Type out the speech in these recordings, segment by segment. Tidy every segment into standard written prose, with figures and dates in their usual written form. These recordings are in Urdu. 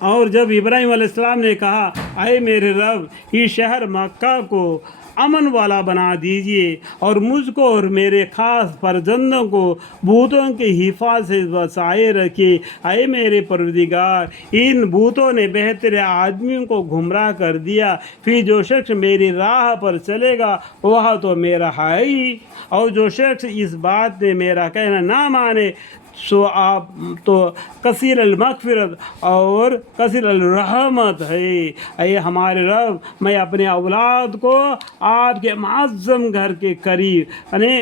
اور جب ابراہیم علیہ السلام نے کہا اے میرے رب اس شہر مکہ کو امن والا بنا دیجئے اور مجھ کو اور میرے خاص فرزندوں کو بھوتوں کی حفاظت سے بچائے رکھے۔ اے میرے پروردگار ان بھوتوں نے بہتر آدمیوں کو گمراہ کر دیا، پھر جو شخص میری راہ پر چلے گا وہ تو میرا ہے ہی، اور جو شخص اس بات میں میرا کہنا نہ مانے سو آپ تو کثیر المغفرت اور کثیر الرحمت ہے۔ اے ہمارے رب میں اپنے اولاد کو آپ کے معظم گھر کے قریب یعنی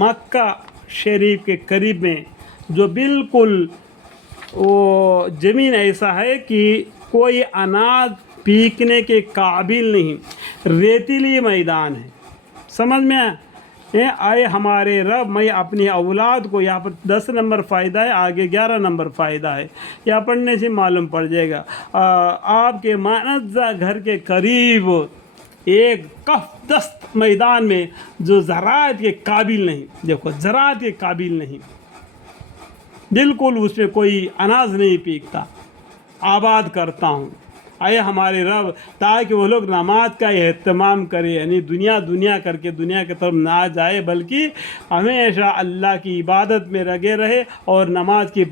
مکہ شریف کے قریب میں جو بالکل وہ زمین ایسا ہے کہ کوئی اناج پیکنے کے قابل نہیں، ریتیلی میدان ہے، سمجھ میں آئے ہمارے رب میں اپنی اولاد کو، یہاں پر 10 نمبر فائدہ ہے، آگے 11 نمبر فائدہ ہے، یہاں پڑھنے سے معلوم پڑ جائے گا۔ آپ کے معزہ گھر کے قریب ایک کف دست میدان میں جو زراعت کے قابل نہیں، دیکھو زراعت کے قابل نہیں، بالکل اس میں کوئی اناج نہیں پیکتا، آباد کرتا ہوں۔ اے ہمارے رب تاکہ وہ لوگ نماز کا اہتمام کرے، یعنی دنیا کر کے دنیا کی طرف نہ جائے، بلکہ ہمیشہ اللہ کی عبادت میں لگے رہے اور نماز کی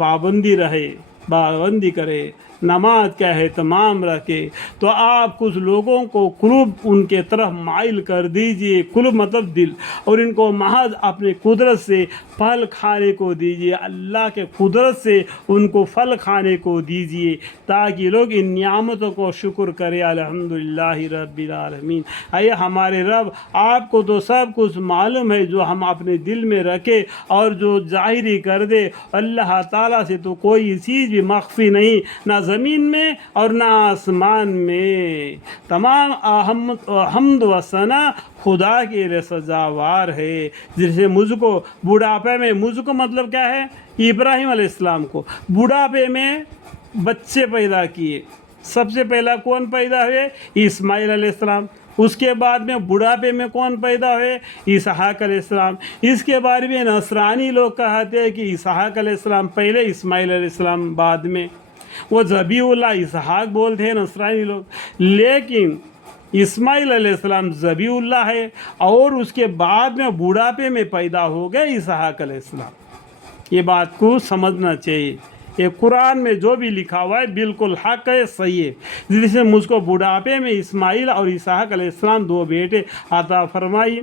پابندی کرے، نماز کا اہتمام رکھے۔ تو آپ کچھ لوگوں کو قلوب ان کے طرف مائل کر دیجئے، قلوب مطلب دل، اور ان کو محض اپنی قدرت سے پھل کھانے کو دیجئے، اللہ کے قدرت سے ان کو پھل کھانے کو دیجئے تاکہ لوگ ان نعمتوں کو شکر کرے۔ الحمدللہ رب العالمین۔ اے ہمارے رب آپ کو تو سب کچھ معلوم ہے جو ہم اپنے دل میں رکھے اور جو ظاہری کر دے، اللہ تعالیٰ سے تو کوئی چیز بھی مخفی نہیں، نہ زمین میں اور نہ آسمان میں، تمام حمد و ثنا خدا کے لیے سزاوار ہے، جسے مجھ کو بڑھاپے میں، مجھ کو مطلب کیا ہے، ابراہیم علیہ السلام کو بڑھاپے میں بچے پیدا کیے۔ سب سے پہلا کون پیدا ہوئے؟ اسماعیل علیہ السلام۔ اس کے بعد میں بڑھاپے میں کون پیدا ہوئے؟ اسحاق علیہ السلام۔ اس کے بارے میں نصرانی لوگ کہتے ہیں کہ اسحاق علیہ السلام پہلے، اسماعیل علیہ السلام بعد میں، وہ ذبیح اللہ اسحاق بولتے ہیں نصرانی لوگ، لیکن اسماعیل علیہ السلام ذبیح اللہ ہے، اور اس کے بعد میں بڑھاپے میں پیدا ہو گئے اسحاق علیہ السلام۔ یہ بات کو سمجھنا چاہیے، یہ قرآن میں جو بھی لکھا ہوا ہے بالکل حق ہے، صحیح ہے۔ جس سے مجھ کو بڑھاپے میں اسماعیل اور اسحاق علیہ السلام 2 بیٹے عطا فرمائی۔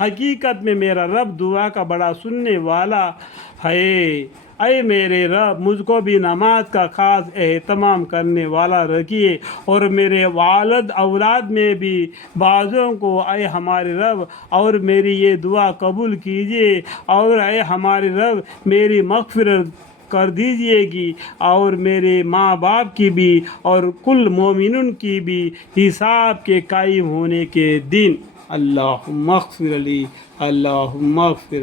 حقیقت میں میرا رب دعا کا بڑا سننے والا ہے۔ اے میرے رب مجھ کو بھی نماز کا خاص اہتمام کرنے والا رکھیے، اور میرے والد اولاد میں بھی بعضوں کو اے ہمارے رب اور میری یہ دعا قبول کیجیے، اور اے ہمارے رب میری مغفرت کر دیجئے گی، اور میرے ماں باپ کی بھی اور کل مومنون کی بھی حساب کے قائم ہونے کے دن۔ اللہم اغفر لی، اللہم اغفر